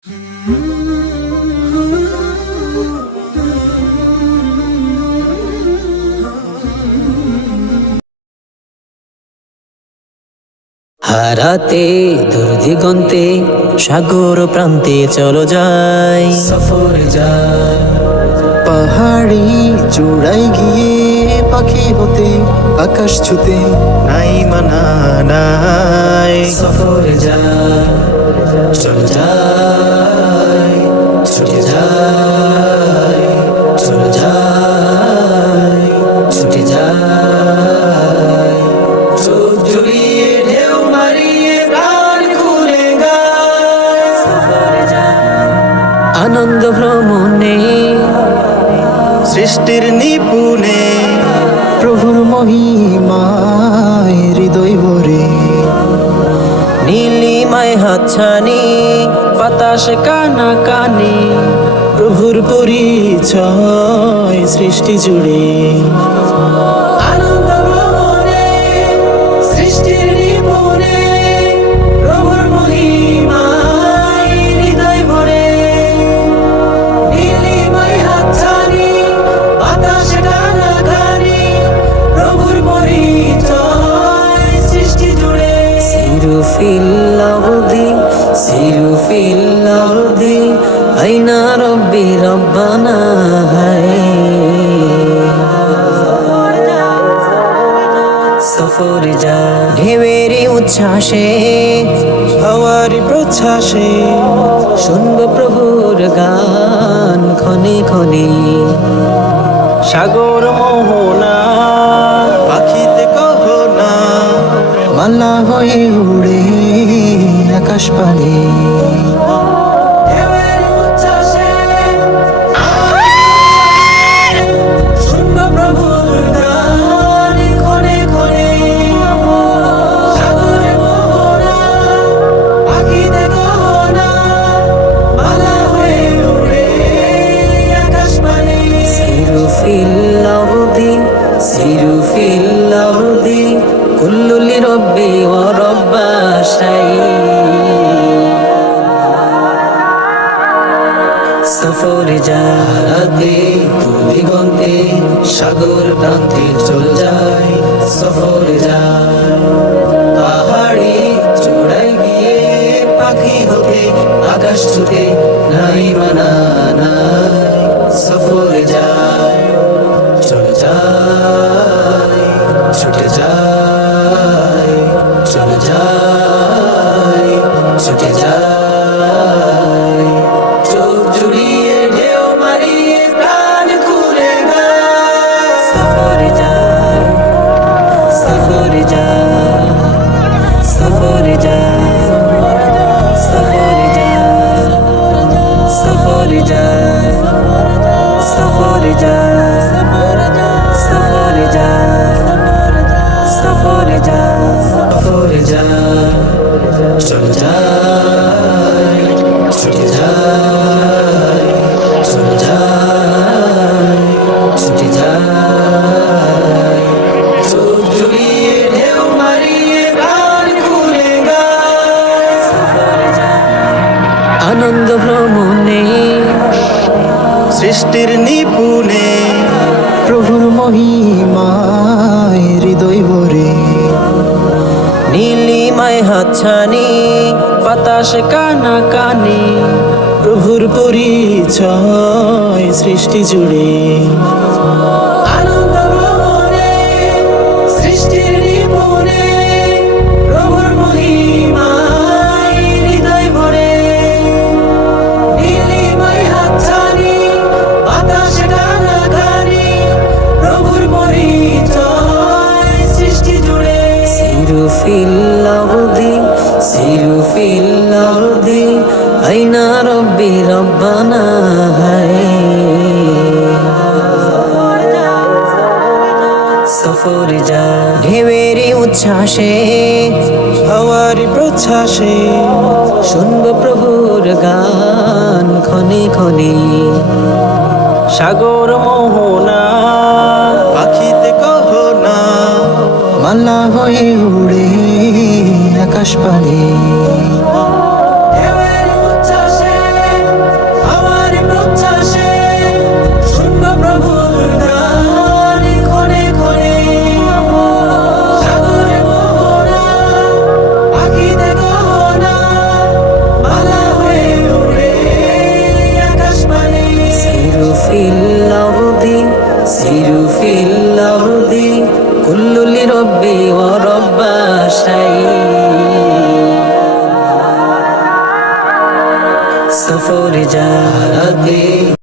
হারাতে দুর্দিগন্তে সাগর প্রান্তে চলো যাই, সফরে যাই। পাহাড়ি চূড়ায় গিয়ে পাখি হতে আকাশ ছুতে নাই মানা নাই। সফরে যাই, চলো যাই, ছুটে যাই, চলো যাই, ছুটে যাই। চোখ জড়িয়ে ঢেউ মারিয়ে প্রাণ খুলে গায়, সফরে যাই। আনন্দ ভ্রমণে সৃষ্টির নিপুণে প্রভুর মহিমায় হৃদয় ভরে নীলিমায় হাতছানি বাতাস কানা কানে, প্রভুর পরিচয় সৃষ্টি জুড়ে। আনন্দ ভ্রমণে সৃষ্টির নিপুণে প্রভুর মহিমায় হৃদয় ভরে নীলিমায় হাতছানি বাতাস কানা কানে, প্রভুর পরিচয় সৃষ্টি জুড়ে। সিরু ফিল আরদি, সিরু ফিল আরদি, আইনা রব্বি রব্বানা হায়। সফরে যা ঢেউয়ের উচ্ছ্বাসে, হাওয়ার প্রচ্ছ্বাসে শুনব প্রভুর গান ক্ষণে ক্ষণে। সাগর মোহনা পাখিতে কহনা মালা হয়ে উড়ে আকাশ পানে। ঢেউয়ের উচ্ছ্বাসে শুনব প্রভুর গান ক্ষণে ক্ষণে। সাগর মোহনা পাখিতে গহনা মালা হয়ে উড়ে আকাশ পানে। সিরু ফিল আরদি, সিরু ফিল আরদি, কুল্লু লিরব্বি ওয়া রব্বা শাই। সফরে যারাতে দিগন্তে সাগর প্রান্তে চলে যায়, সফরে যায়। পাহাড়ি চূড়ায় গিয়ে পাখি হতে আকাশ ছুতে নাই মানা নাই, সফরে যায়, চলে যায়, ছুটে যায়, চলে যায়, ছুটে যায়। চোখ জুড়িয়ে ঢেউ মারিয়ে প্রাণ খুলে গায়, সফরে যায়, সফরে যায়, সফরে যায়, সফরে যায়, সফরে যায়, সফরে যায়, সফরে যায়, সফরে যায়, সফরে যায়। চলে যায়, ছুটে যায়, চলে যায়, ছুটে যায়। চোখ জড়িয়ে ঢেউ মারিয়ে প্রাণ খুলে গায়, সফরে যায়। আনন্দ ভ্রমণে সৃষ্টির নিপুণে প্রভুর মহিমায় হৃদয় ভরে নীলিমায় হাতছানি বাতাস কানা কানে, প্রভুর পরিচয় সৃষ্টি জুড়ে। আনন্দ ভ্রমণে সৃষ্টির নিপুণে প্রভুর মহিমায় হৃদয় ভরে নীলিমায় হাতছানি বাতাস কানা কানে, প্রভুর পরিচয় সৃষ্টি জুড়ে। সিরু ফিল আরদি, সিরু ফিল আরদি, আইনা রব্বি রব্বানা হায়। সফরে যা ঢেউয়ের উচ্ছ্বাসে, হাওয়ার প্রচ্ছ্বাসে শুনব প্রভুর গান ক্ষণে ক্ষণে। সাগর মোহনা পাখিতে কহনা মালা হয়ে উড়ে আকাশ পানে। ঢেউয়ের উচ্ছ্বাসে বাসায় সফর যাতে